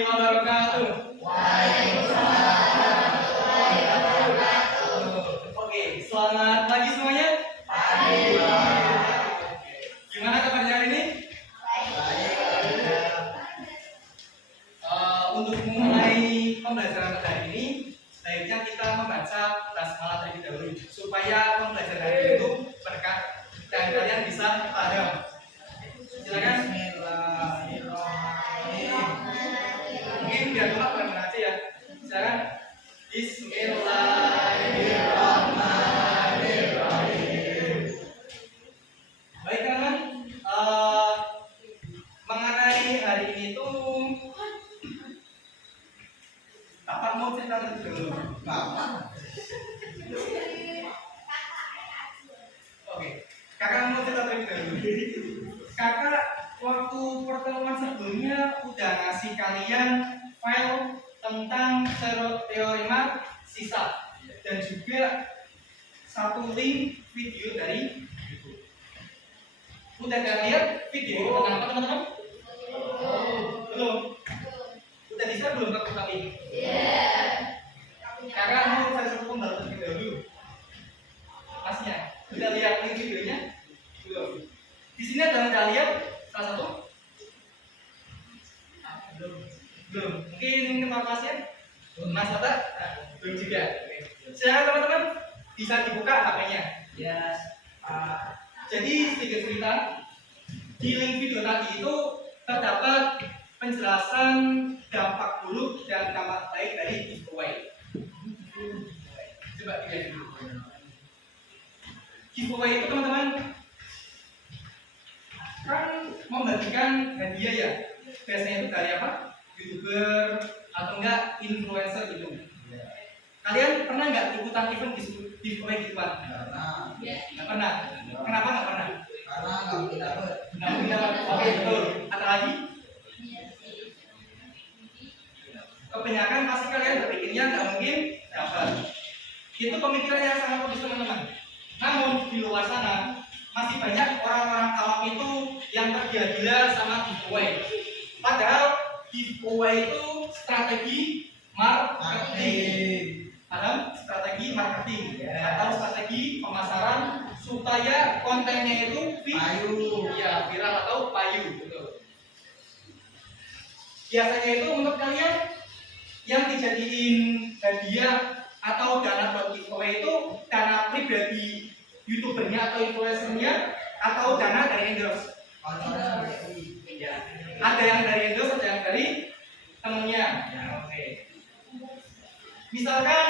warahmatullahi wabarakatuh. Oke, selamat pagi semuanya. Gimana kabarnya hari ini? Untuk memulai pembelajaran pada hari ini, sebaiknya kita membaca basmalah terlebih dahulu supaya pembelajaran hari ini itu berkah dan kalian bisa paham. Silakan. Mungkin biar lupa bareng aja ya. Silakan. Bismillahirrahmanirrahim. Baik teman-teman, mengenai hari ini tuh Bapak mau cerita dulu. Oke, kakak mau cerita dulu. Kakak waktu pertemuan sebelumnya udah ngasih kalian file tentang teorema sisa dan juga satu link video dari YouTube. Udah kalian lihat video tentang apa teman-teman? Belum. Udah bisa belum kakak ini? Kakak mau saya suruh pembahasan terlebih dahulu. Masnya, udah lihat link videonya? Belum. Di sini ada yang lihat salah satu? Belum. Mungkin ketua kelasnya? Mas Tata? Belum juga. Silakan teman-teman, bisa dibuka HP-nya. Yes. Jadi sedikit cerita, di link video tadi itu terdapat penjelasan dampak buruk dan dampak baik dari giveaway. Coba dilihat dulu. Giveaway itu teman-teman kan membagikan hadiah ya. Biasanya itu dari apa? YouTuber atau enggak influencer gitu. Kalian pernah nggak ikutan event giveaway gitu kan? Nggak pernah. Kenapa nggak pernah? Karena nggak mungkin dapat. Oke, betul. Ada lagi? Kebanyakan pasti kalian berpikirnya nggak mungkin dapat. Itu pemikiran yang sangat logis teman-teman. Namun di luar sana masih banyak orang-orang awam itu yang tergila-gila sama giveaway. Padahal giveaway itu strategi marketing. Paham? Strategi marketing atau strategi pemasaran supaya kontennya itu viral atau payu. Betul. Biasanya itu untuk kalian yang dijadiin hadiah atau dana buat giveaway itu dana pribadi YouTubernya atau influencernya atau dana dari endorse. Ya. Ada yang dari endorse, ada yang dari temennya. Ya, oke. Misalkan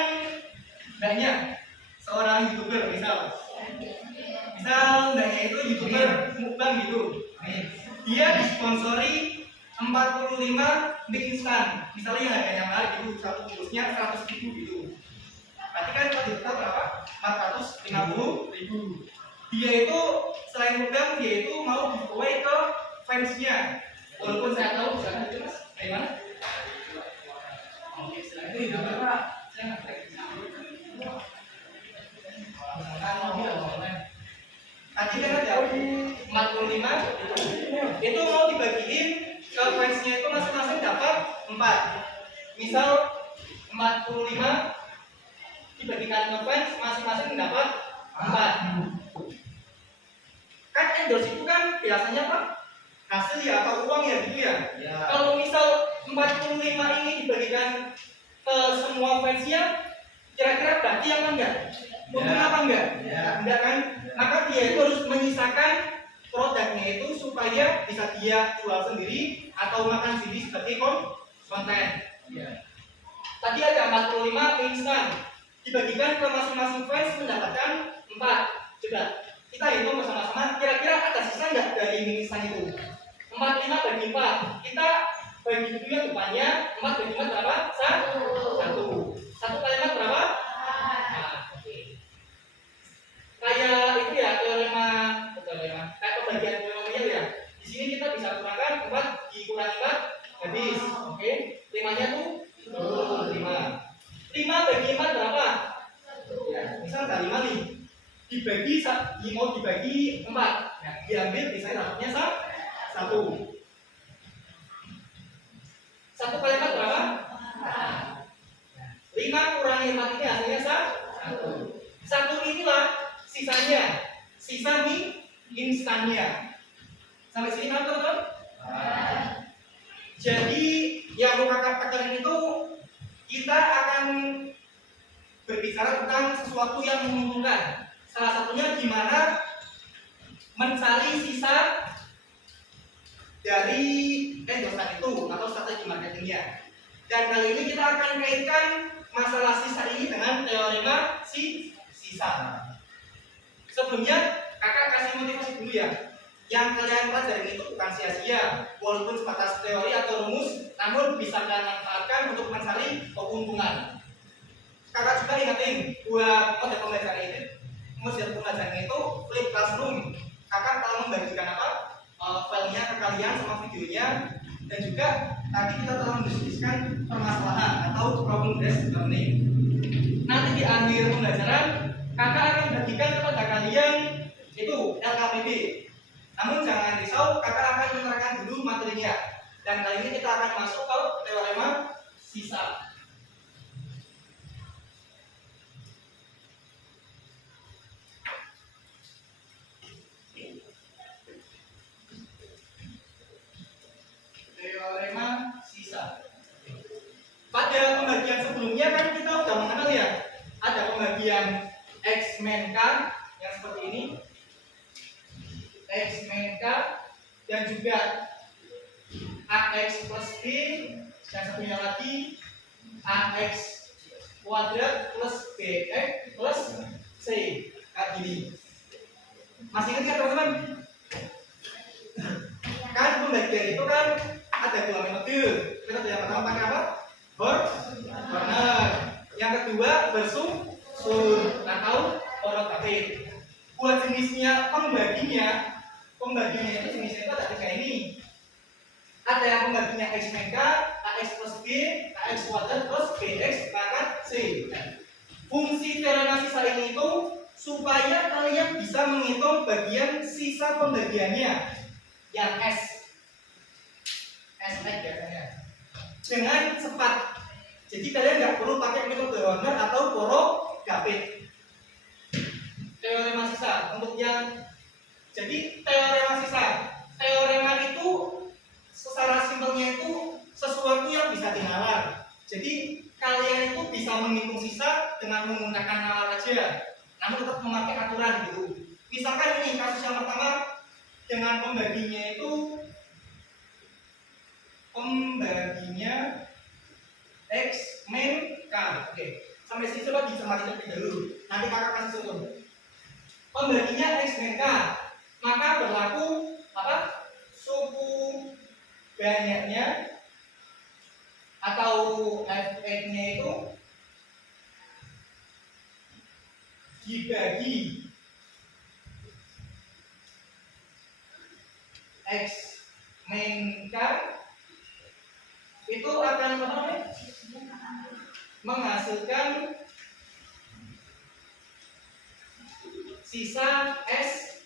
mbaknya seorang YouTuber misal mbaknya itu YouTuber mukbang gitu. Dia disponsori 45 mie instan. Misalnya yang harganya mahal gitu, satu bungkusnya 100.000 gitu. Berarti kan kalau diputar berapa? 450.000. Dia itu selain mukbang, dia itu mau giveaway ke fansnya. Walaupun saya tahu misalkan itu mas, dari mana? Oke, silakan. Itu juga Pak. Saya nggak tahu. Tadi kan ada 45 itu mau dibagiin ke fansnya itu masing-masing dapat 4. Misal 45 dibagikan ke fans masing-masing dapat 4. Kan endorse itu kan biasanya apa? Hasil ya atau uang ya gitu ya. Kalau misal 45 ini dibagikan ke semua fansnya, kira-kira berarti apa enggak? Untung apa enggak? Enggak kan? Maka dia itu harus menyisakan produknya itu supaya bisa dia jual sendiri atau makan sendiri sebagai konten. Tadi ada 45 instan dibagikan ke masing-masing fans mendapatkan 4. Coba kita hitung bersama-sama, kira-kira ada sisa enggak dari mie instan itu? 45 bagi 4. Kita bagi dulu yang depannya, 4 bagi 4 berapa? 1. 1 kali 4 berapa? Kayak itu ya teorema, kayak pembagian polinomial ya. Di sini kita bisa kurangkan 4 dikurangi 4 habis. Oke, 5-nya tuh 5. 5 bagi 4 berapa? Ya, misal ada 5 nih. Mau dibagi 4. Nah, diambil misalnya dapatnya 1. 1 kali 4 kurangin 4 ini hasilnya 1. 1 inilah sisanya, sisa mie instannya. Sampai sini paham teman-teman? Jadi yang mau kakak tekan itu kita akan berbicara tentang sesuatu yang menguntungkan. Salah satunya gimana mencari sisa dari endosan itu atau strategi marketingnya. Dan kali ini kita akan kaitkan masalah sisa ini dengan teorema sisa. Sebelumnya kakak kasih motivasi dulu ya. Yang kalian pelajari itu bukan sia-sia, walaupun sebatas teori atau rumus, namun bisa kalian manfaatkan untuk mencari keuntungan. Kakak juga ingetin buat model pembelajaran itu flip classroom. Kakak telah membagikan filenya ke kalian sama videonya, dan juga tadi kita telah mendiskusikan permasalahan atau problem based learning. Nanti di akhir pembelajaran kakak akan bagikan kepada kalian itu LKPD. Namun jangan risau, kakak akan menerangkan dulu materinya. Dan kali ini kita akan masuk ke teorema sisa. Teorema sisa. Pada pembagian sebelumnya kan kita sudah mengenal ya, ada pembagian X min K yang seperti ini, X min K, dan juga AX plus B, dan satunya lagi AX kuadrat plus BX plus C, kayak gini. Masih ingat kan teman-teman? Kan pembagian itu kan ada 2 metode. Metode yang pertama pakai apa? Corner. Yang kedua bersusun atau orotapit. Buat jenisnya pembaginya itu jenisnya itu ada 3 ini. Ada yang pembaginya X min K, AX plus B, AX kuadrat plus BX pangkat C. Fungsi teorema sisa ini itu supaya kalian bisa menghitung bagian sisa pembagiannya yang S biasanya dengan cepat. Jadi kalian nggak perlu pakai metode Horner atau Poro-Gapit. Teorema sisa untuk yang jadi teorema itu secara simpelnya itu sesuatu yang bisa dinalar. Jadi kalian itu bisa menghitung sisa dengan menggunakan nalar aja, namun tetap memakai aturan gitu. Misalkan ini kasus yang pertama dengan pembaginya X min K. Oke, sampai sini coba dicermati dulu. Nanti kakak kasih contoh. Pembaginya X min K, maka berlaku apa? Suku banyaknya atau F-nya itu dibagi X min K itu akan menghasilkan sisa S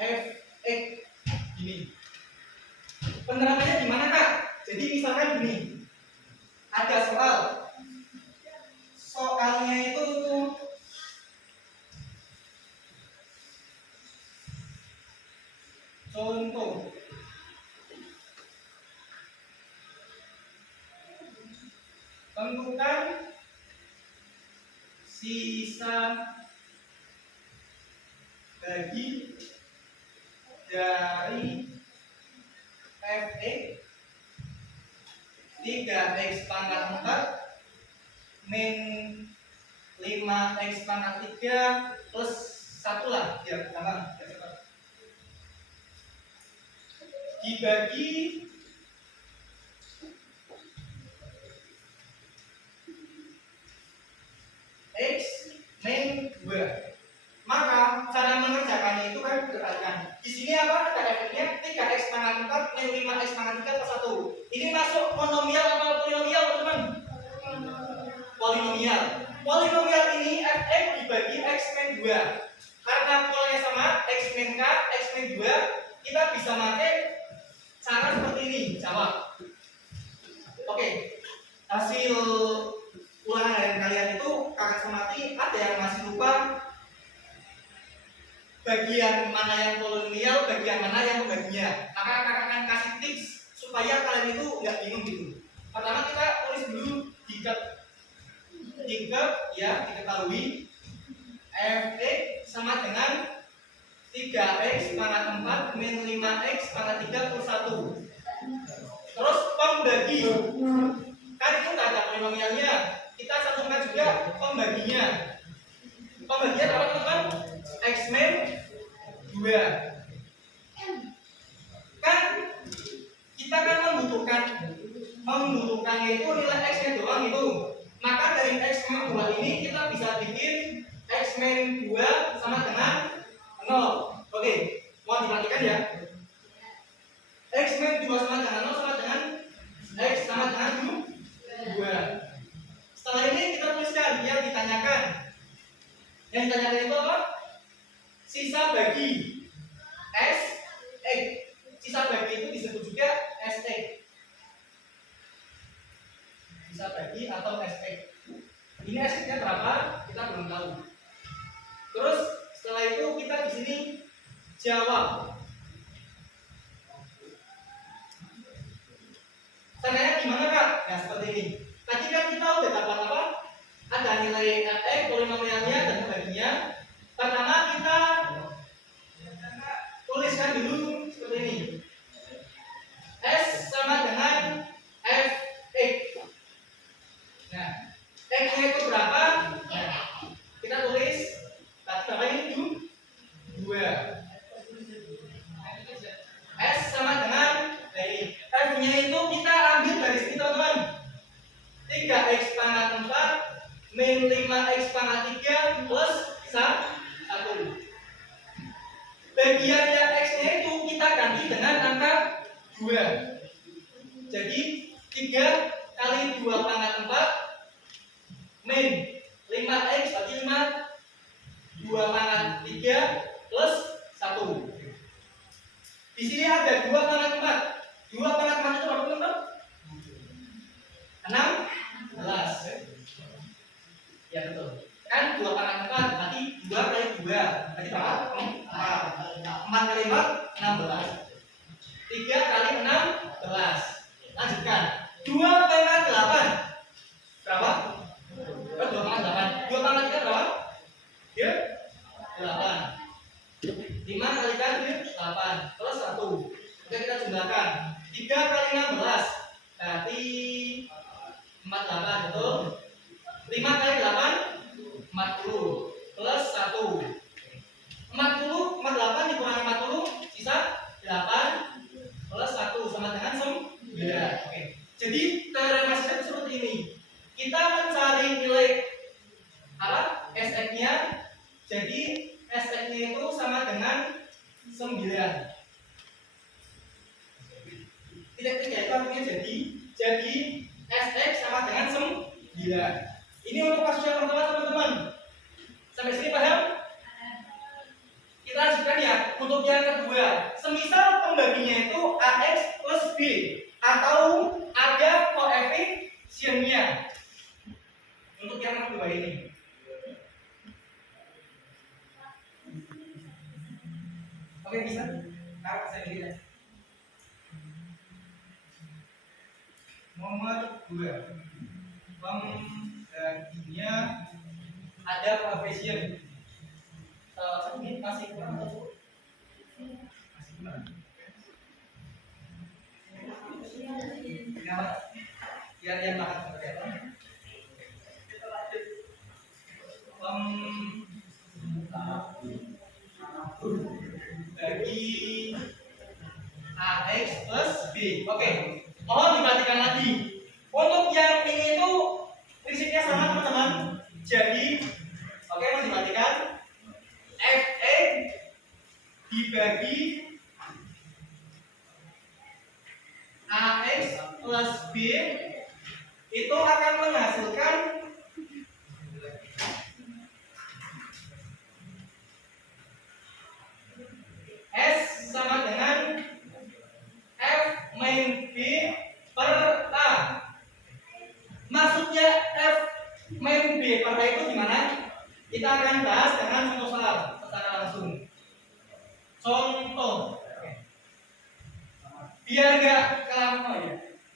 F X gini. Penerapannya gimana kak? Jadi misalkan gini, ada soalnya itu contoh tentukan sisa bagi dari Fx 3x pangkat 4 min 5x pangkat 3 plus 1 lah ya, tambah dibagi X min 2. Maka cara mengerjakannya itu kan berdasarkan di sini apa? Ada efeknya 3x pangkat 4 min 5x pangkat 3 plus 1. Ini masuk monomial atau polinomial, teman-teman? Polinomial. Polinomial ini fx dibagi x min 2. Karena polanya sama, x min k, x min 2, kita bisa pakai cara seperti ini, jawab. Oke. Hasil ulangan bagian mana yang kolonial, bagian mana yang pembaginya. Maka kakak akan kasih tips supaya kalian itu nggak bingung gitu. Pertama kita tulis dulu ya diketahui fx sama dengan 3x pangkat 4 min 5x pangkat 3 plus 1. Terus pembagi, kan itu nggak ada polinomialnya, kita satukan juga pembaginya. Pembagian apa teman-teman? X min 2. Kan kita kan membutuhkan itu nilai x nya doang itu. Maka dari x min 2 ini kita bisa bikin x min 2 sama dengan 0. Oke, mau diperhatikan ya. X min 2 sama dengan 0 sama dengan x sama dengan 2. Setelah ini kita tuliskan yang ditanyakan. Yang ditanyakan itu apa? Sisa bagi S X. Sisa bagi itu disebut juga SX. Sisa bagi atau SX. Ini SX-nya berapa? Kita belum tahu. Terus setelah itu kita di sini jawab. Caranya gimana Kak? Nah seperti ini. Tadi kan kita udah dapat apa? Ada nilai fx, polinomialnya dan pembaginya. Pertama kita tuliskan dulu seperti ini. S sama dengan fx. Nah, x-nya itu berapa? Nah, kita tulis tadi berapa ini? 2. S sama dengan ini. F-nya itu kita ambil dari sini teman-teman. 3x pangkat 4 min 5x pangkat 3 plus 1. Bagiannya x-nya itu kita ganti dengan angka 2. Jadi 3 kali 2 pangkat 4 min 5x bagi 5 2 pangkat 3 plus 1. Di sini ada 2 pangkat 4. 2 pangkat 4 itu berapa teman-teman? 16. Ya betul. Kan 2 pangkat 4 berarti 2 kali 2 berarti berapa? 4. 4 kali 4 16. 3 kali 16. Lanjutkan. 2 pangkat 8 berapa? 2 pangkat 8. 2 pangkat 3 berapa? Ya 8. 5 kalikan 8 plus 1. Oke, kita jumlahkan. 3 kali 16 berarti 48, betul? 5 kali 8 40 plus 1. 48 dikurangi 40 sisa 8 plus 1 sama dengan 9. Oke. Jadi teorema itu seperti ini. Kita mencari nilai apa? SX-nya. Jadi SX-nya itu sama dengan 9. Titik-titik itu artinya jadi SX sama dengan 9. Ini untuk kasus yang pertama teman-teman. Sampai sini paham? Kita lanjutkan ya. Untuk yang kedua, semisal pembaginya itu AX plus B atau ada koefisiennya. Untuk yang kedua ini. Oke, bisa? Taruh saya diri ya. Nomor 2. Pembaginya ada koefisien. Ini masih kurang atau masih kurang? Kenapa? Biar yang makan seperti apa? Bagi AX plus B. Oke, mohon diperhatikan lagi. Untuk yang ini itu prinsipnya sama teman-teman. Jadi, oke, mohon diperhatikan. Fx dibagi AX plus B itu akan menghasilkan S sama dengan F min B per A. Maksudnya F min B per A itu gimana? Kita akan bahas dengan rumus secara langsung.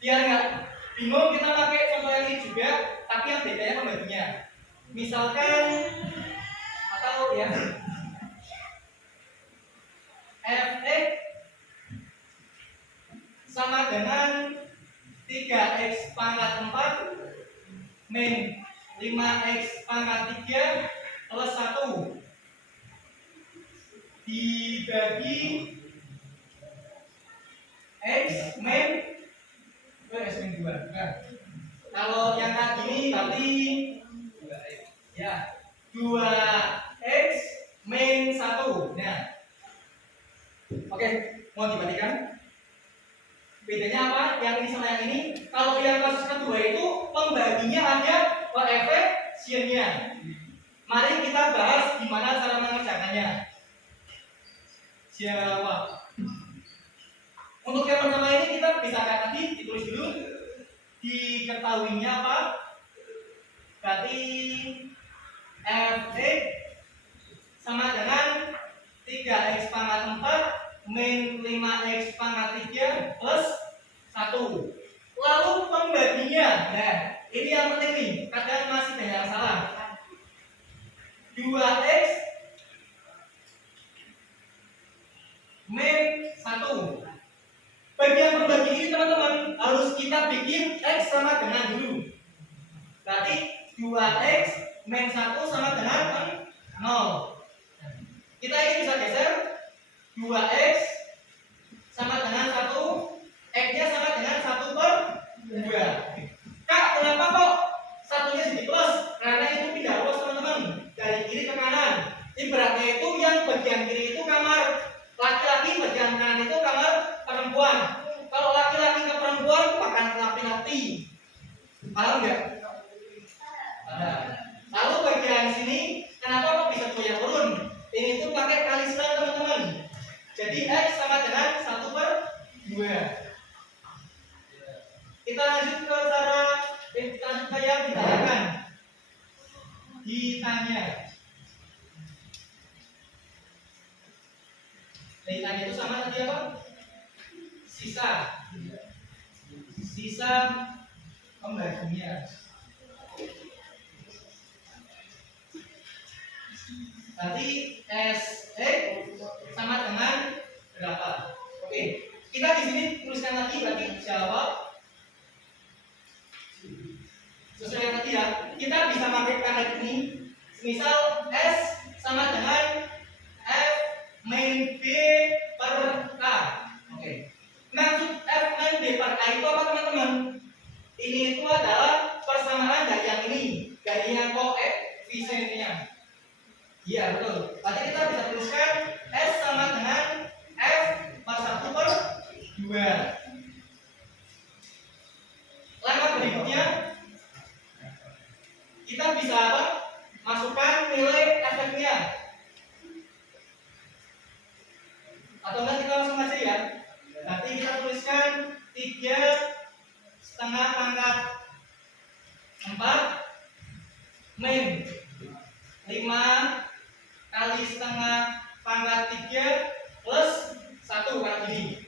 Biar nggak bingung kita pakai contoh yang ini juga, tapi yang bedanya pembaginya. Misalkan atau ya fx sama dengan 3x pangkat 4 min 5x pangkat 3 plus 1 dibagi x min x min 2. Nah, kalau yang kayak gini berarti ya 2x min 1. Nah, oke, mau dibandingkan bedanya apa? Yang ini sama yang ini. Kalau yang kasus kedua itu pembaginya ada koefisiennya. Mari kita bahas gimana cara mengerjakannya. Jawab. Untuk yang pertama ini kita bisa kayak tadi ditulis dulu. Diketahuinya apa? Berarti fx sama dengan 3x pangkat 4 min 5x pangkat 3 plus 1. Lalu pembaginya. Nah, ini yang penting nih, kadang masih banyak yang salah. 2x min 1. Bagian pembagi ini teman-teman harus kita bikin x sama dengan dulu. Berarti 2x min 1 sama dengan 0. Kita ini bisa geser 2x sama dengan 1, x-nya sama dengan 1/2. Kak, kenapa kok satunya jadi plus? Karena itu pindah ruas teman-teman, dari kiri ke kanan. Ibaratnya itu yang bagian kiri itu kamar laki-laki, bagian kanan itu kamar perempuan. Kalau laki-laki ke perempuan akan napi-napi. Paham nggak? Lalu bagian sini, kenapa kok bisa goyang turun? Ini tuh pakai kali selang teman-teman. Jadi x sama dengan 1/2. Kita lanjut ke cara lanjut ke yang ditanyakan. Ditanya itu sama tadi apa? Sisa pembaginya. Berarti SX sama dengan berapa? Oke, kita di sini tuliskan lagi, berarti jawab sesuai yang tadi ya. Kita bisa pakai kalimat ini. Misal S sama dengan F min B per K. Oke. Maksud F min B per K itu apa teman-teman? Ini itu adalah persamaan dari yang ini, dari yang koefisiennya. Iya betul. Berarti kita bisa tuliskan S sama dengan F per 1/2. Langkah berikutnya kita bisa apa? Masukkan nilai efeknya. Atau enggak kita langsung aja ya. Berarti kita tuliskan 3,5 pangkat 4 min 5 kali setengah pangkat 3 plus 1 kayak gini.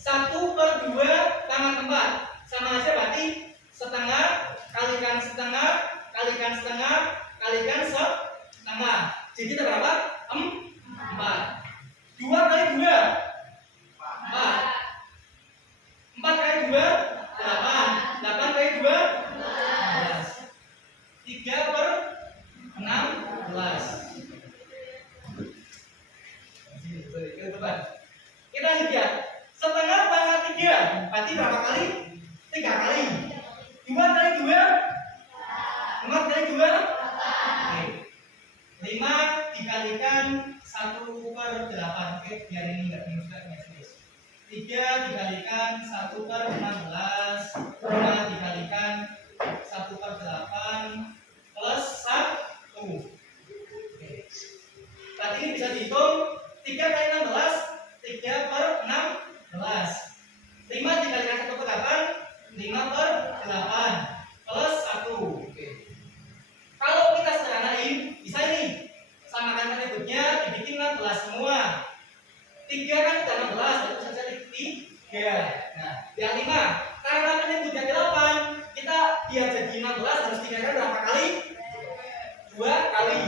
1/2 pangkat 4 sama aja berarti setengah kalikan setengah kalikan setengah kalikan setengah. Jadi kita berapa? 4. 2 kali 2 4. 4 kali 2 8. 8 kali 2 12. 3/16. Kita lihat ya. Setengah pangkat 3 berarti berapa kali? 3 kali. 2 kali 2 4 kali 2 oke. 5 dikalikan 1/8. Oke, biar ini enggak bingung juga nih. 3 dikalikan 1/16. 5 dikalikan 1/8 plus 1. Oke. Berarti ini bisa dihitung 3 kali 16 3/16. 5 dikalikan 1/8 5/8 plus 1. Oke. Kalau kita sederhanain bisa ini. Samakan atributnya dibikin 16 semua. 3 kan udah 16, itu saja 3. Nah, yang 5, karena penyebutnya 8, kita biar jadi 16 harus dikalikan berapa kali? 2 kali.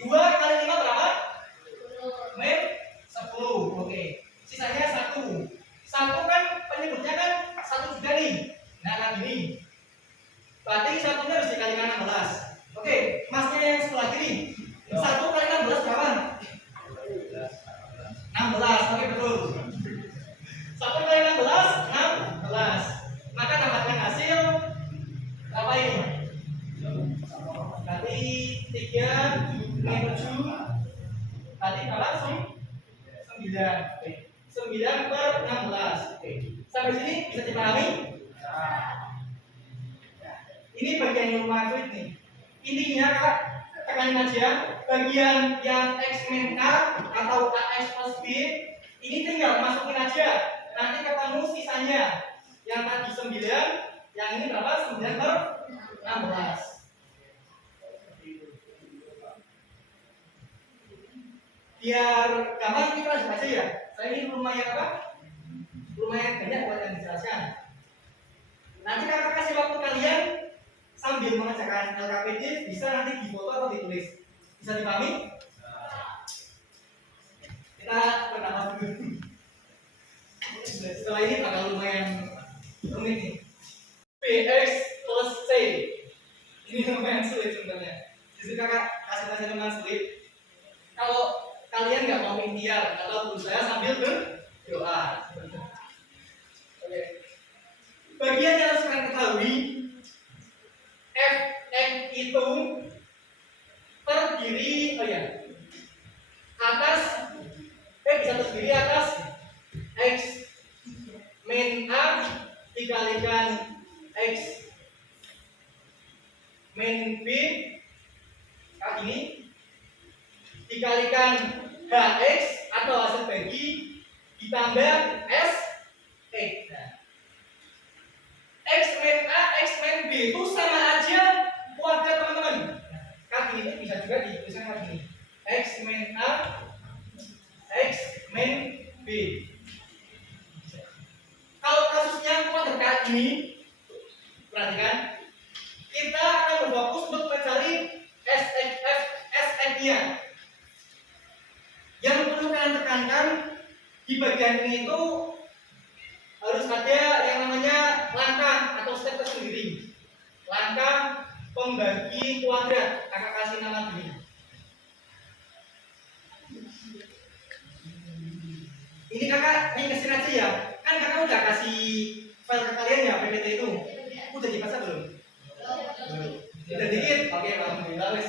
2 kali 5 berapa? Men 10. Oke. Sisanya 1. 1 kan penyebutnya kan 1 juga nih. Nah, kayak gini. Berarti satunya harus dikalikan 16. Oke, masnya yang sebelah kiri. 1 kali 16 berapa? 16. Oke, betul. 1 kali 16, 16. Maka dapatkan hasil berapa ini? Berarti 3 min 7. Berarti berapa? 9. Oke. 9 per 16. Oke. Sampai sini bisa dipahami? Ini bagian yang lumayan sulit nih. Intinya Kak, tekanin aja bagian yang X min K atau AX plus B ini tinggal masukin aja. Nanti ketemu sisanya. Yang tadi 9, yang ini berapa? 9 per 16. Biar gampang kita langsung aja ya. Saya ini lumayan apa? Lumayan banyak buat yang dijelaskan. Nanti kakak kasih waktu kalian sambil mengerjakan LKPD, bisa nanti difoto atau ditulis. Bisa dipahami? Kita bernapas dulu. Setelah ini bakal lumayan rumit nih. Bx plus C. Ini lumayan sulit sebenarnya. Justru kakak kasih lumayan sulit. Kalau kalian nggak mau ikhtiar atau berusaha sambil berdoa. Oke. Bagian yang harus kalian ketahui, Fx itu terdiri, atas, bisa terdiri atas X min A dikalikan X min B kayak gini dikalikan HX atau hasil bagi ditambah S X. Nah, X min A, X min B itu sama aja keluarga teman-teman. Kaki ini bisa juga dituliskan kayak gini. X min A, X min B. Kalau kasusnya keluarga kayak gini, perhatikan, kita akan berfokus untuk mencari SX-nya. Yang perlu kalian tekankan di bagian ini itu harus ada yang namanya langkah atau step tersendiri. Langkah pembagi kuadrat, kakak kasih nama gini. Ini kakak ringkesin aja ya. Kan kakak udah kasih file ke kalian ya PPT itu. Udah dibaca belum? Belum. Udah dikit? Oke, alhamdulillah wes.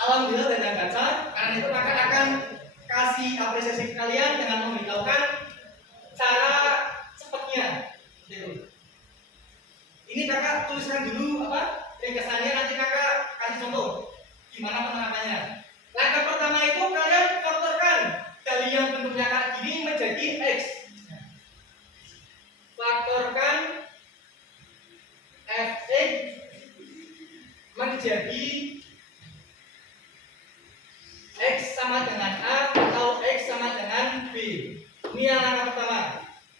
Alhamdulillah udah baca. Karena itu kakak akan kasih apresiasi ke kalian dengan memberitahukan cara cepatnya. Gitu. Ini kakak tuliskan dulu apa ringkasannya, nanti kakak kasih contoh gimana penerapannya. Langkah pertama itu kalian faktorkan dari yang bentuknya kayak gini menjadi X. Faktorkan Fx menjadi X sama dengan A atau X sama dengan B. Ini yang langkah pertama.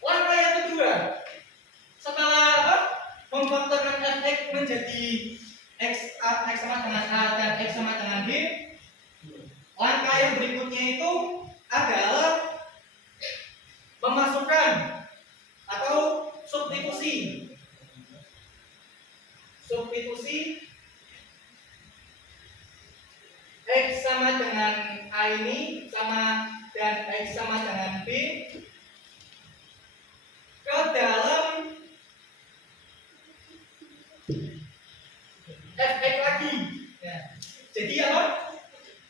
Langkah yang kedua, setelah apa? Memfaktorkan Fx menjadi X sama dengan A dan X sama dengan B, langkah yang berikutnya itu adalah memasukkan atau substitusi X sama dengan A ini dan X sama dengan B ke dalam Fx lagi. Ya. Jadi apa?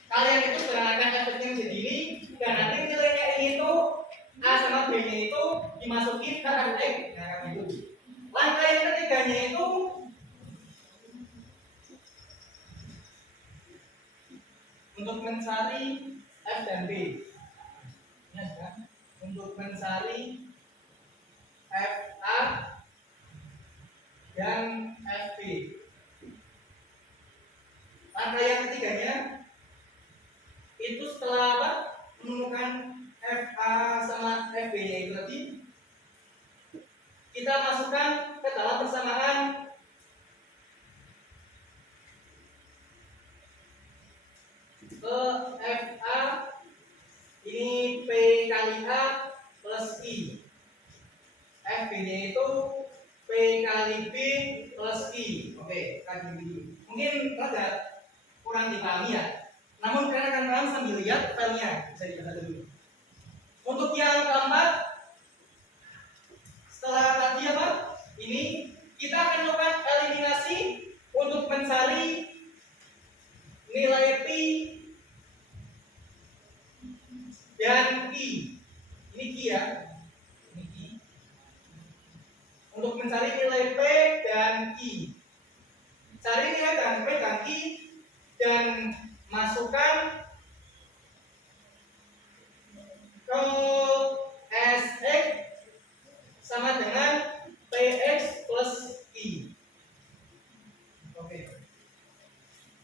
Kalian itu serahkan Fx-nya menjadi ini dan nanti nilainya ini tuh A sama B nya itu dimasukin ke Fx. Nah, gitu. Langkah yang ketiganya itu untuk mencari F dan B. Ya, kan? Untuk mencari FA dan FB. Langkah yang ketiganya itu setelah apa? Menemukan FA sama FB nya itu tadi, kita masukkan ke dalam persamaan FA ini P kali A plus I. FB nya itu P kali B plus I. Oke, kali B. Mungkin rada kurang dipahami ya. Namun kalian akan paham sambil lihat filenya. Bisa dibaca dulu. Untuk yang keempat, setelah tadi apa? Ini kita akan melakukan eliminasi untuk mencari nilai P dan Q. Ini Q ya. Ini Q. Untuk mencari nilai P dan Q. Cari nilai dan P dan Q dan masukkan ke Sx sama dengan Px plus I. Oke.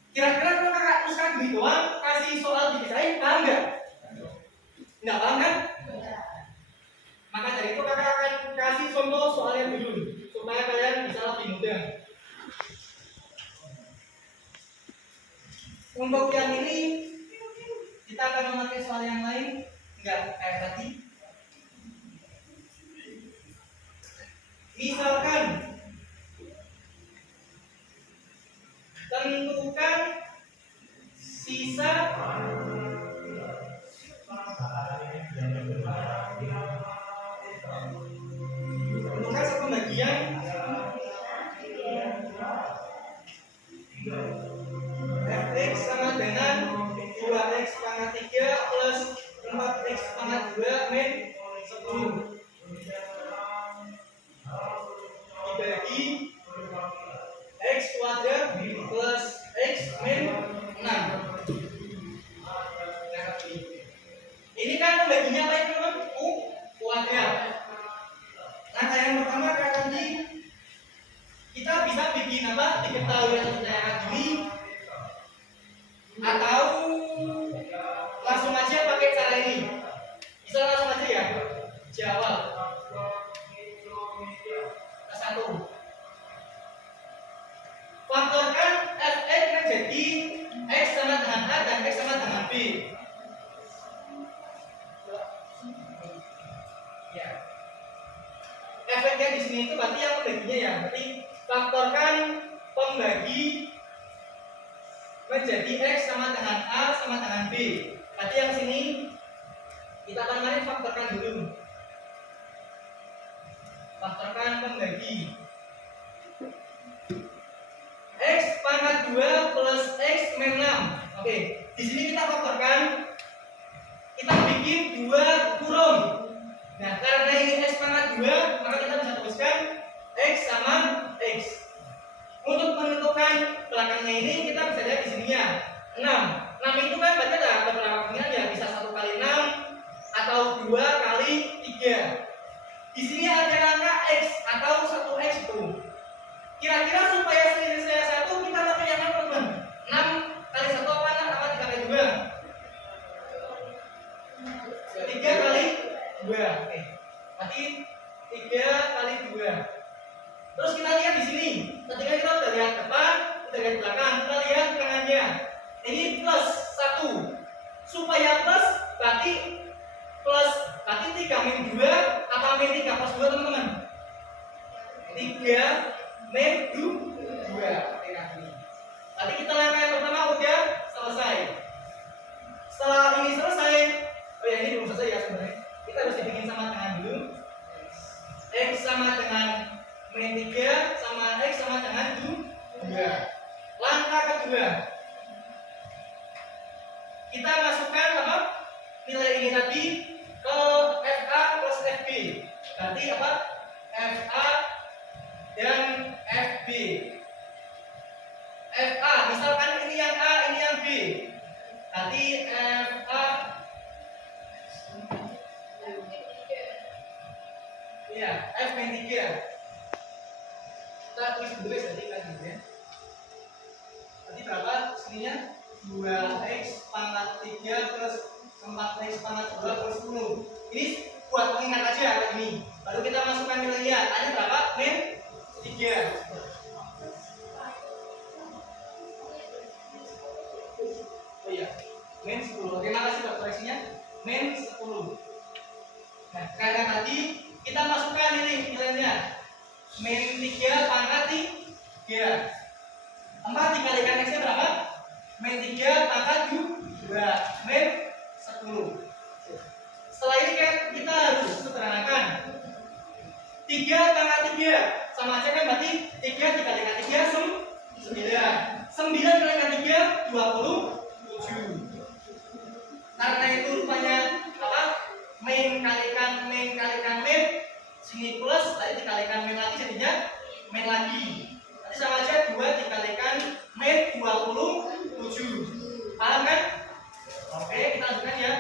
Kira-kira kalau kakak tuliskan gitu doang, kasih soal dipisahin, paham nggak? Nggak paham kan? Maka dari itu kakak akan kasih contoh soalnya dulu supaya kalian bisa lebih mudah. Untuk yang ini kita akan memakai soal yang lain, nggak kayak tadi. Misalkan tentukan sisa tentukan satu bagian Fx sama dengan 2x pangkat 3 plus 4x pangkat 2 min 10 dibagi x kuadrat plus x min 6. Ini kan pembaginya apa itu teman? U kuadrat. Nah yang pertama kayak tadi kita bisa bikin apa? Diketahui atau tidak gini atau langsung aja pakai cara ini. Bisa langsung aja ya. Jawab. Ke 1. Faktorkan Fx menjadi x sama dengan A dan x sama dengan B. Ya. Efeknya di sini itu berarti yang pembaginya ya. Berarti faktorkan pembagi menjadi x sama dengan A sama dengan B. Berarti yang sini kita akan mari faktorkan dulu. Faktorkan pembagi x pangkat 2 plus x min 6. Oke, di sini kita faktorkan, kita bikin 2 kurung. Nah, karena ini x pangkat 2, maka kita bisa tuliskan x sama x. Untuk menentukan belakangnya ini kita bisa lihat di sininya 6. 6 itu kan berarti ada beberapa kemungkinan ya, bisa 1 kali 6 atau 2 kali 3. Di sini ada angka x atau 1x itu. Kira-kira supaya selesai 1 kita pakai yang apa teman? 6 kali 1 apa 6 apa 3 kali 2? 3 kali 2. Oke. Berarti 3 kali 2. Terus kita lihat di sini. Ketika kita udah lihat depan, udah lihat belakang, kita lihat tengahnya. Ini plus 1. Supaya plus berarti 3 min 2 atau min 3 plus 2 teman-teman? 3 min 2. Tadi kita langkah yang pertama udah selesai. Setelah ini selesai, oh ya ini belum selesai ya sebenarnya. Kita harus dibikin sama dengan dulu. X sama dengan min 3 sama x sama dengan 2. Langkah kedua, kita masukkan apa? Nilai ini tadi ke FA plus FB. Berarti apa? FA dan FB. FA, misalkan ini yang A, ini yang B. Berarti FA ya, F min 3. Kita tulis dulu ya tadi kan gitu ya. Tadi berapa sininya? 2x pangkat 3 plus 4x pangkat 2 plus 10. Ini buat pengingat aja ini. Baru kita masukkan nilainya. Tanya berapa? min 3 pangkat 3. 4 dikalikan X nya berapa? Min 3 pangkat 2 min 10. Setelah ini kan kita harus sederhanakan. 3 pangkat 3 sama aja kan, berarti 3 dikalikan 3 9. 9 kalikan 3 27. Karena itu rupanya apa? Min kalikan min kalikan min, sini plus, tadi dikalikan min lagi jadinya min lagi. Nanti sama aja 2 dikalikan min 27. Paham kan? Oke, kita lanjutkan ya.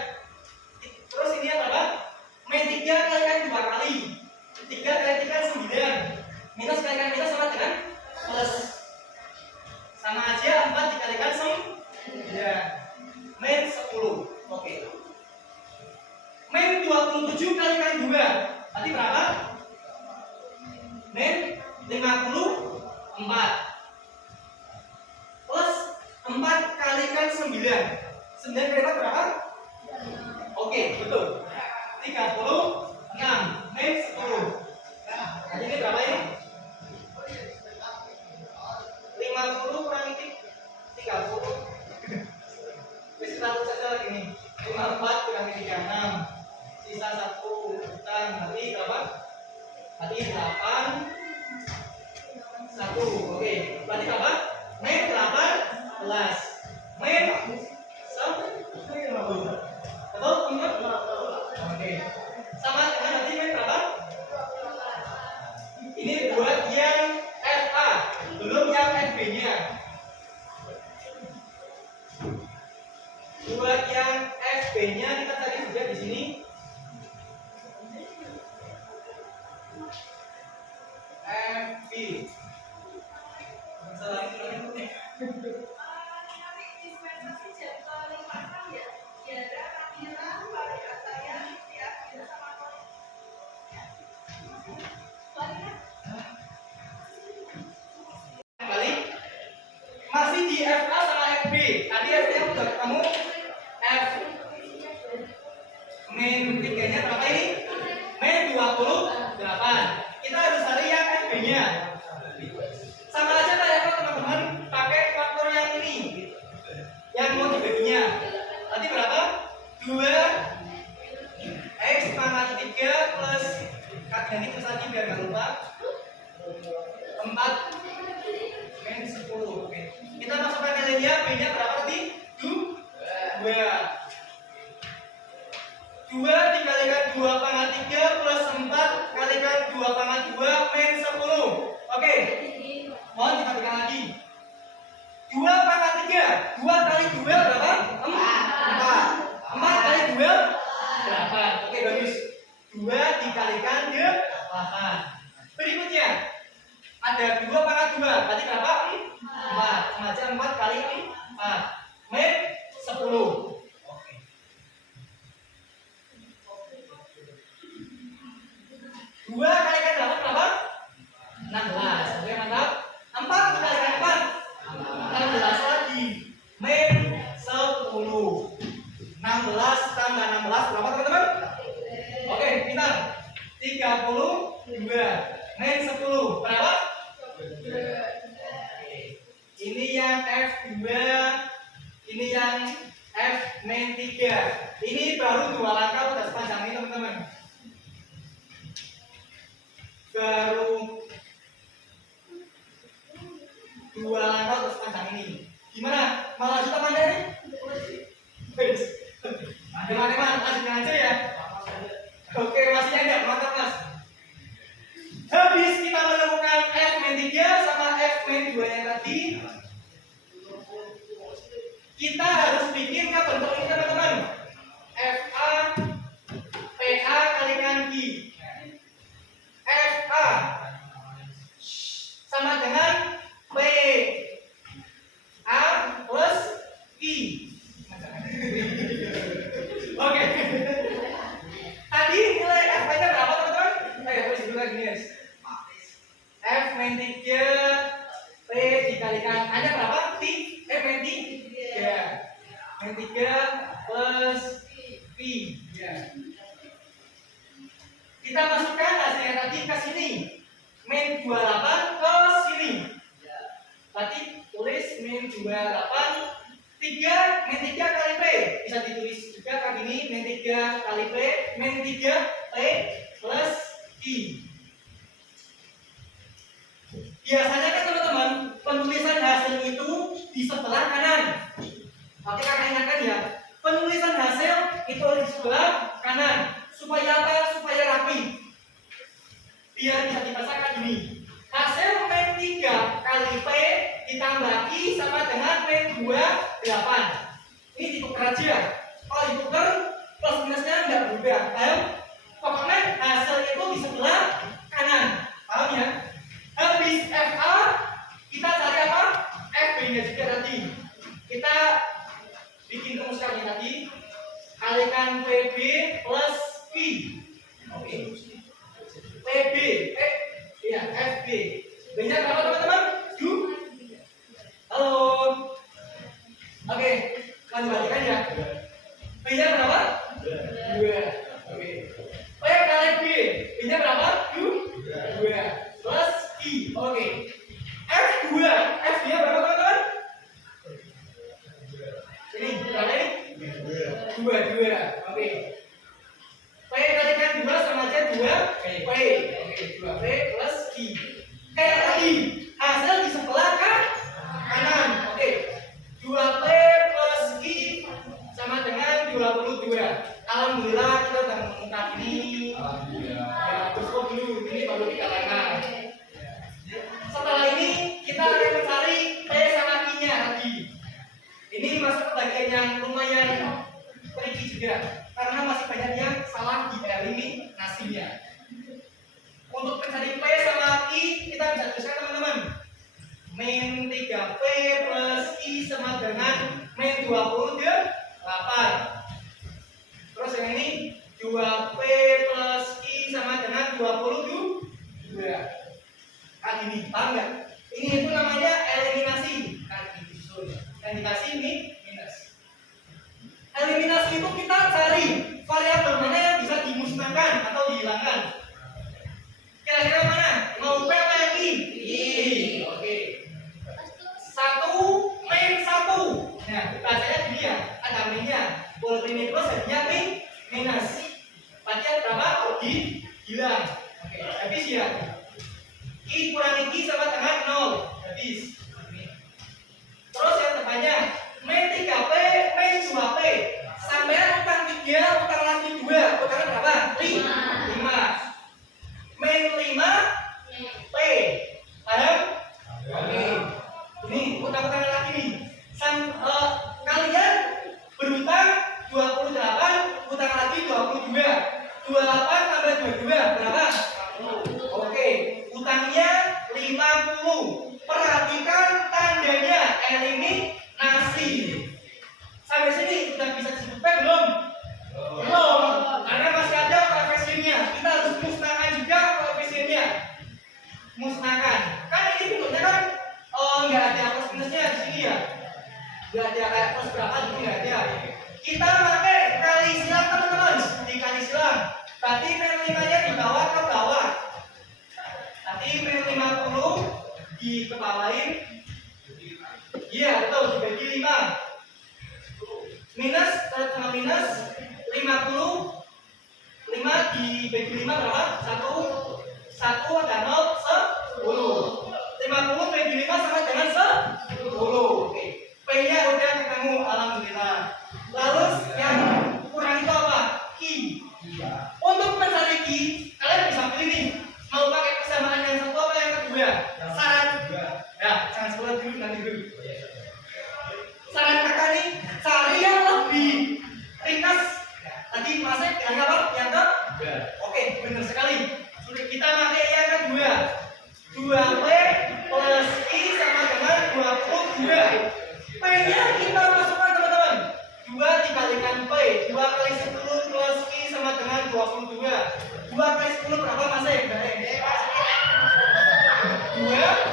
Terus ini apa? Min 3 kalikan 2 kali. 3 kali 3 9. Minus kalikan minus sama dengan plus. Sama aja 4 dikalikan 9 min 10. Oke. Min 27 kalikan 2 berarti berapa? Min 54 plus 4 kalikan 9. 9 kali 4 berapa? Oke, betul. 36 min 10. Jadi ini berapa ini? 50 kurangi 30. Wis kita tulis saja lagi nih. 54 kurangi 36. Sisa 1 utang. Berarti berapa? Berarti 8 1. Oke. Berarti berapa? Min 18. Min 10. Betul, teman-teman? Oke. Sama dengan berarti min berapa? Ini buat yang FA, belum yang FB-nya. Buat yang FB-nya kita tadi sudah di sini. FB. Salah ini. Kembali masih di FA sama FB. Tadi FA udah ketemu. F min 3-nya berapa ini? Min 28. Kita harus cari yang FB-nya. Sama aja kayak teman-teman, pakai faktor yang ini. Yang mau dibaginya. Nanti berapa? 2 X pangkat 3 plus ganti terus lagi biar nggak lupa. 4 min 10. Oke. Kita masukkan nilainya, B-nya berapa tadi? 2 dikalikan 2 pangkat 3 plus 4 kalikan 2 pangkat 2 min 10. Oke. Mohon dikalikan lagi. 2 pangkat 3. 2 kali 2 berapa? 4. 4 kali 2 8. Oke, bagus. 2 dikalikan 8. Berikutnya ada 2 pangkat 2. Berarti berapa? 4. Sama aja 4 kali 4 min 10. Oke. 2 kalikan 8 berapa? 16. Oke, mantap. 4 dikalikan 4 16 lagi min 10. 16 tambah 16 berapa teman-teman? Oke, pintar. 32 min 10 berapa? Ini yang F2, ini yang F min 3. Ini baru 2 langkah udah sepanjang ini teman-teman. Baru 2 langkah udah sepanjang ini. Gimana? Mau lanjut apa enggak nih? Teman-teman, lanjutkan aja ya. Oke, masih ada, mantap mas. Habis kita menemukan F min 3 sama F min 2 yang tadi, kita harus bikin bentuk ini teman-teman. FA PA kalikan Q. FA sama dengan P A plus Q. Oke. Tadi nilai F-nya berapa teman-teman? Tulis dulu lagi guys. F min 3 P dikalikan A-nya berapa? P F min 3 min 3 plus P. Kita masukkan hasilnya tadi ke sini. Min min 28 ke sini. Berarti tulis min 28 min 3 kali P. Bisa ditulis juga kayak gini, min 3 kali P, min 3 P plus I. Biasanya kan teman-teman, penulisan hasil itu di sebelah kanan. Oke, kakak ingatkan ya. Penulisan hasil itu di sebelah kanan. Supaya apa? Supaya rapi. Biar bisa dibaca kayak gini. Hasil min 3 kali P ditambah I sama dengan min 28. Ini ditukar aja. Kalau ditukar plus minusnya nggak berubah. Paham? Pokoknya hasil itu di sebelah kanan. Paham ya? Habis FA kita cari apa? FB-nya juga nanti. Kita bikin rumusnya tadi. Kalikan PB plus Q. Oke. PB, iya FB. B-nya berapa teman-teman? 2. Halo. Oke, lanjut bacakan ya. B-nya berapa? 2. Oke. P kali B. B-nya berapa? 2. Plus I. Oke. F2. F-nya berapa teman-teman? Ini berapa ini? 2. Oke. P kalikan 2 sama aja 2 P. Oke, 2 P plus I. Kayak tadi, hasil di sebelah kanan. Oke. 2 P plus I sama dengan 22. Alhamdulillah kita sudah menemukan ini. Ya, terus dulu ini baru di kalangan. Setelah ini kita akan mencari P sama I-nya lagi. Ini masuk ke bagian yang lumayan tricky juga, karena masih banyak yang salah di eliminasinya. Untuk mencari P sama I kita bisa tuliskan teman-teman. Min 3P plus I sama dengan min 28. Terus yang ini 2P plus I sama dengan 22. Kan ini, paham nggak? Ini itu namanya eliminasi. Kan disusun. Yang dikasih ini minus. Eliminasi itu kita cari variabel mana yang bisa dimusnahkan atau dihilangkan. Kira-kira mana? Mau P apa yang I? I. Oke. 1 min 1. Nah, bacanya gini ya. Ada minnya. Boleh min plus jadinya min minus. Berarti berapa? Oh, hilang. Oke. Habis ya. I kurangi I sama dengan 0. Habis. Terus yang depannya min 3P, min 2P. Sampai utang 3, utang lagi 2. Utangnya berapa? 5. Min 5P. Paham? Oke. Ini utang-utang lagi nih. Kalian berutang 28, utang lagi 22. 28 tambah 22 berapa? Oke, utangnya 50. Perhatikan tandanya eliminasi. Sampai sini sudah bisa disebut belum? Belum. Karena masih ada koefisiennya. Kita harus musnahkan juga koefisiennya. Musnahkan. Kan ini bentuknya kan nggak ada plus minusnya di sini ya. Nggak ada kayak plus berapa gitu, nggak ada. Kita pakai kali silang teman-teman. Dikali silang. Berarti min 5-nya dibawa ke bawah. Nanti min 50 dikebawain. Iya betul, dibagi 5. Minus sama minus 50. 5 dibagi 5 berapa? 1. 1 ada 0, 10. 50 bagi 5 sama dengan 10. Oke. P-nya udah ketemu, alhamdulillah. Lalu yang kurang itu apa? Ki. Untuk mencari Ki, kalian bisa pilih nih. Mau pakai persamaan yang satu apa yang kedua? Saran. Ya, jangan sekolah dulu, nanti dulu. Saran kakak nih, cari yang lebih ringkas. Tadi masih yang apa? Yang ke? Oke, benar sekali. Sudah kita pakai yang kedua. 2P plus I sama dengan 22. P-nya kita masukkan teman-teman. 2 dikalikan P. 2 kali 10 plus I sama dengan 22. 2 kali 10 berapa masih? 2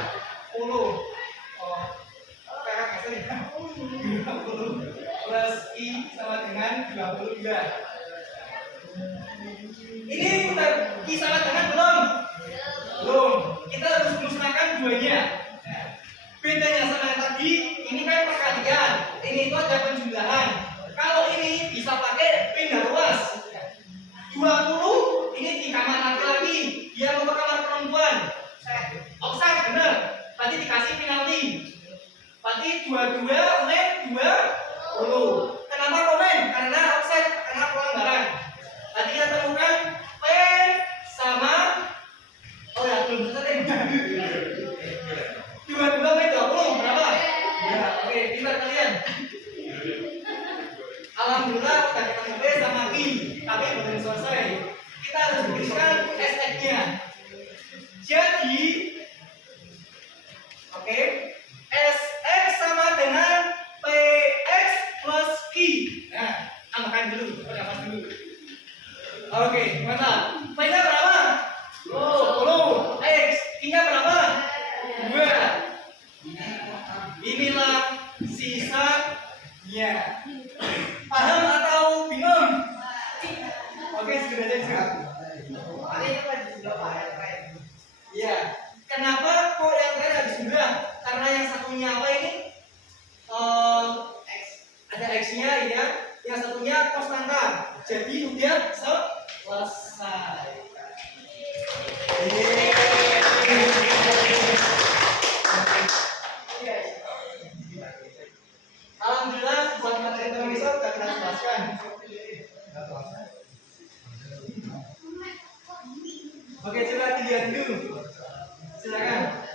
dua-duanya. Nah, bedanya sama yang tadi, ini kan perkalian, ini itu ada penjumlahan. Kalau ini bisa pakai pindah ruas. 20 ini di kamar laki-laki, dia mau ke kamar perempuan. Offside benar. Berarti dikasih penalti. Berarti 22 oleh 20. Kenapa komen? Karena offside, karena pelanggaran. Tadi kita temukan P sama belum selesai. 22 P 20 berapa? Ya, oke, pintar kalian. Alhamdulillah kita ketemu P sama Q, tapi belum selesai. Kita harus tuliskan SX-nya. Jadi, oke, SX sama dengan PX plus Q. Nah, tambahkan dulu, tambahkan dulu. Oke, mantap. P-nya berapa? 10. X, Q-nya berapa? 2. Inilah sisanya. Paham atau bingung? Oke, segera aja. Iya. Kenapa kok yang terakhir ada sebelah? Karena yang satunya apa ini? X. Ada X-nya ya. Yang satunya konstanta. Jadi udah selesai. Alhamdulillah buat materi Indonesia sudah kita jelaskan. Oke, coba dilihat dulu. Silakan.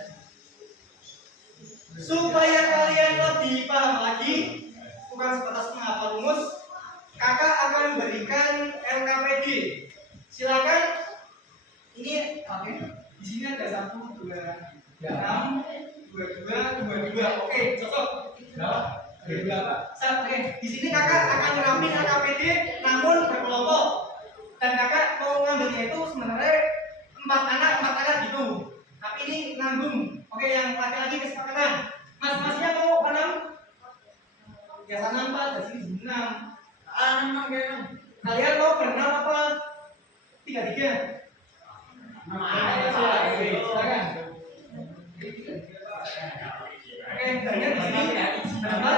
Supaya kalian lebih paham lagi, bukan sebatas menghafal rumus, kakak akan berikan LKPD. Silakan. Ini oke. Di sini ada 1, 2, 6, 22, 22. Oke, cocok. Oke, di sini kakak akan ngeramin LKPD namun berkelompok. Dan kakak mau ngambilnya itu sebenarnya 4 anak gitu. Tapi ini nanggung. Oke, yang laki-laki kesepakatan. Mas-masnya mau apa 6? Ya sana 4, di sini 6. 6. Kalian mau berenam apa? 3-3? Oke, silakan. Oke, ternyata di sini berapa?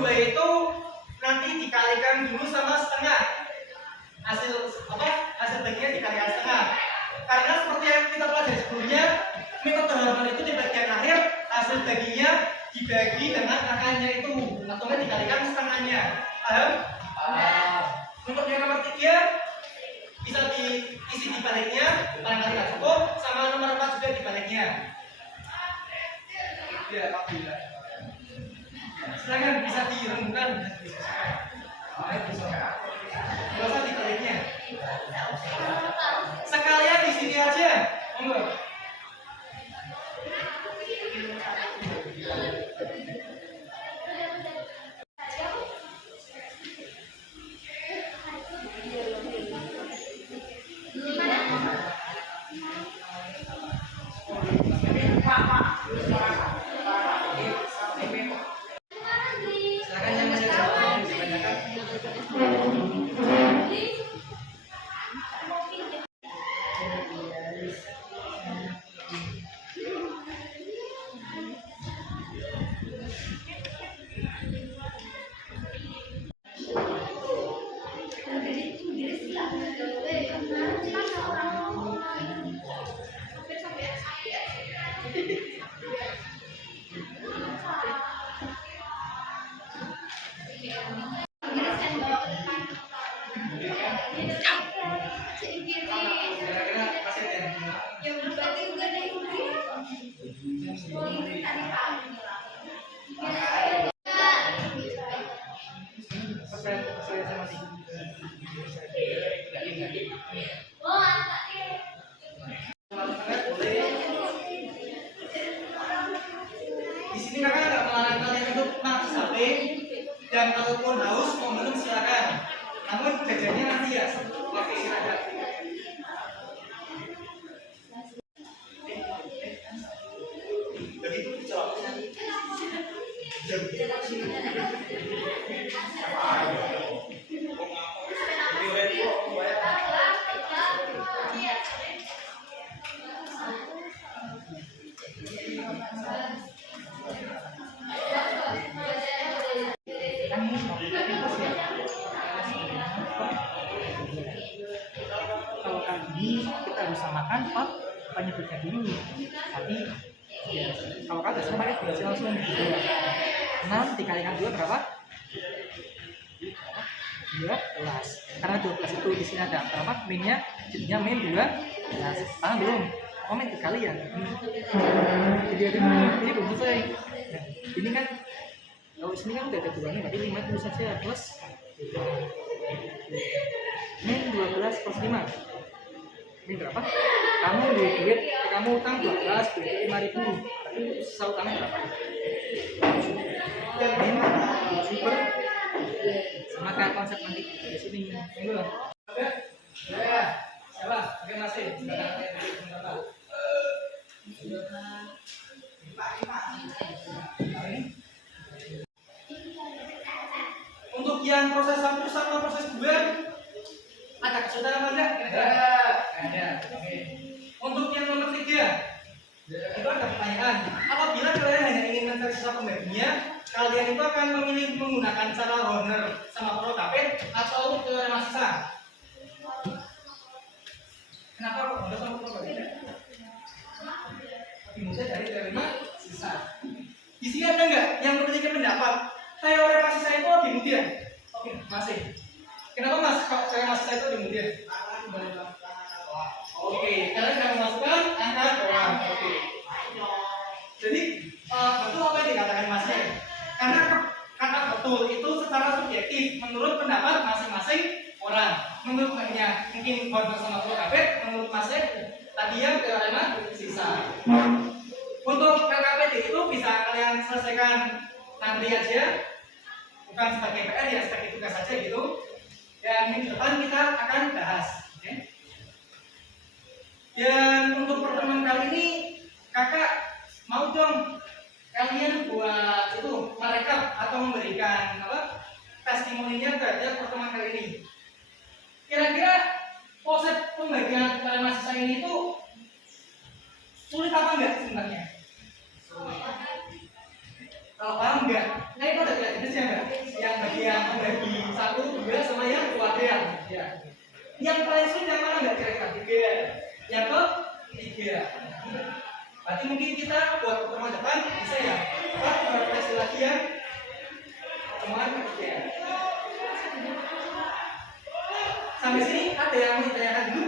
2 itu nanti dikalikan dulu sama setengah. Hasil bagian dikalikan setengah. Karena seperti yang kita pelajari sebelumnya, metode harapan itu di bagian akhir hasil baginya dibagi dengan angkanya itu atau dikalikan setengahnya. Paham? Untuk yang nomor 3 bisa diisi di baliknya, barangkali tidak cukup, sama nomor 4 juga di baliknya. Ya, alhamdulillah. Silakan bisa dirembukan, bisa diskusikan. Gak usah di baliknya. Sekalian di sini aja, monggo. Silakan yang masih jawab, kebanyakan Kira-kira pasien yang saya mati. Di sini kakak nggak melarang kalian untuk mengakses HP dan kalaupun haus mau minum silakan. Namun jajannya nanti ya pakai istirahat. Begitu dijawab. Kalau kali kita bisa makan apa penyebutnya dulu. Tapi ya, kalau kagak sama pakai gula langsung 6 dikalikan 2 berapa? 12. Karena 12 itu di sini ada berapa? Minnya jadinya min 12. Paham belum? Oh, min dikali ya. Jadi ada ini belum selesai. Nah, ini kan kalau sini kan udah ada 2 nih, berarti 5 itu saja plus min 12 plus 5. Min berapa? Kamu duit, kamu utang 12, duit 5.000. Tapi sisa utangnya berapa? Min super sama kayak konsep nanti di sini. Minggu loh. Oke. Ya. Salah, oke masih. Untuk yang proses 1 sama proses 2 ada kesulitan apa enggak? Ada. Oke. Untuk yang nomor 3 itu ada pertanyaan. Apabila kalian hanya ingin mencari sisa pembaginya, kalian itu akan memilih menggunakan cara honor sama protapet atau teorema sisa. Kenapa kok honor sama protapet? Dimulai dari teorema sisa. Di sini ada nggak yang memiliki pendapat teorema sisa itu lebih mudah? Oke, masih. Kenapa mas kok teorema sisa itu lebih mudah? Oke, kalian akan memasukkan angka doang. Oke. Jadi betul apa yang dikatakan masnya? Karena betul itu secara subjektif menurut pendapat masing-masing orang. Menurut maknya mungkin honor sama protapet, menurut masnya tadi yang teorema sisa. Untuk KKPD itu bisa kalian selesaikan nanti aja, bukan sebagai PR ya, sebagai tugas saja gitu. Dan minggu depan kita akan bahas. Okay? Dan untuk pertemuan kali ini, kakak mau dong kalian buat itu merekap atau memberikan apa testimoninya terhadap pertemuan kali ini. Kira-kira konsep pembagian teorema sisa ini itu sulit apa enggak sebenarnya? Kalau paham enggak? Nah itu ada tiga jenis ya enggak? Yang bagian membagi 1, 2 sama yang kuadrat. Ya. Yang paling sulit yang mana enggak kira-kira? 3. Yang ke 3. Berarti mungkin kita buat pertemuan depan bisa ya. Kita berefleksi lagi ya. Pertemuan ketiga. Sampai sini ada yang mau ditanyakan dulu?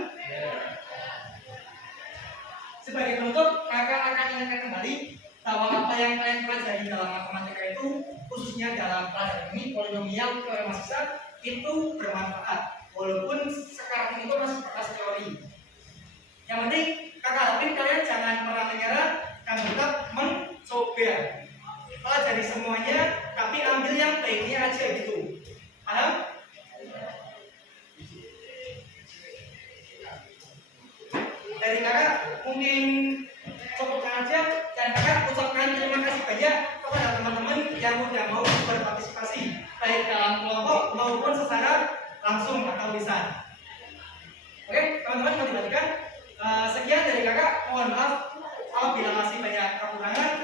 Sebagai penutup, kakak akan ingatkan kembali bahwa apa yang kalian pelajari dalam matematika itu, khususnya dalam pelajaran ini, polinomial, teorema sisa, itu bermanfaat. Walaupun sekarang itu masih sebatas teori. Yang penting, kakak harapin kalian jangan pernah menyerah dan tetap mencoba. Pelajari semuanya, tapi ambil yang baiknya aja gitu. Paham? Dari kakak mungkin cukupkan aja, dan kakak ucapkan terima kasih banyak kepada teman-teman yang sudah mau berpartisipasi baik dalam kelompok maupun secara langsung atau lisan. Oke, teman-teman mau diperhatikan. Sekian dari kakak, mohon maaf apabila masih banyak kekurangan.